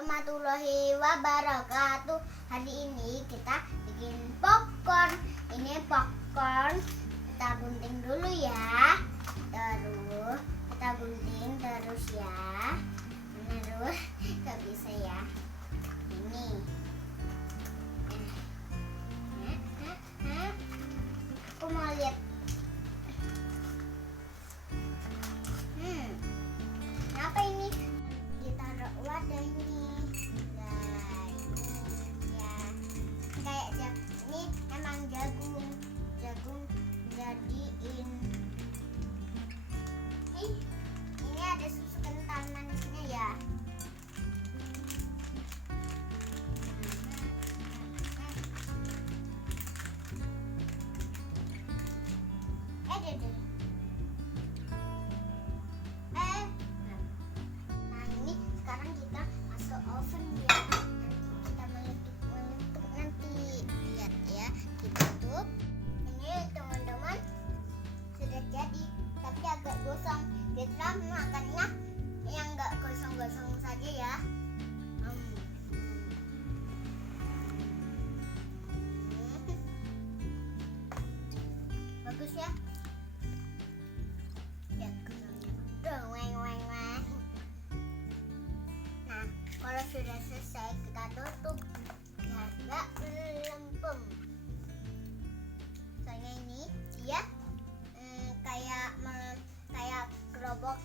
warahmatullahi wabarakatuh. Hari ini kita bikin popcorn. Ini popcorn kita gunting dulu ya. Terus kita gunting terus ya. Terus gak bisa ya. Ini. Aku mau lihat. Apa ini? Ditaruh wadah ini. Nah, ini ya. Kayak ini emang jagung jadiin. Ini ada susu kental manisnya ya. Nah ini sekarang kita masuk oven ya. Kita meletup nanti. Lihat ya, kita tutup. Ini teman-teman sudah jadi, tapi agak gosong. Kita makannya yang enggak gosong-gosong saja ya. Bagus ya. Lihat gosongnya. Weng. Nah, kalau sudah selesai kita tutup biar nggak melempem. Soalnya ini dia kayak gerobak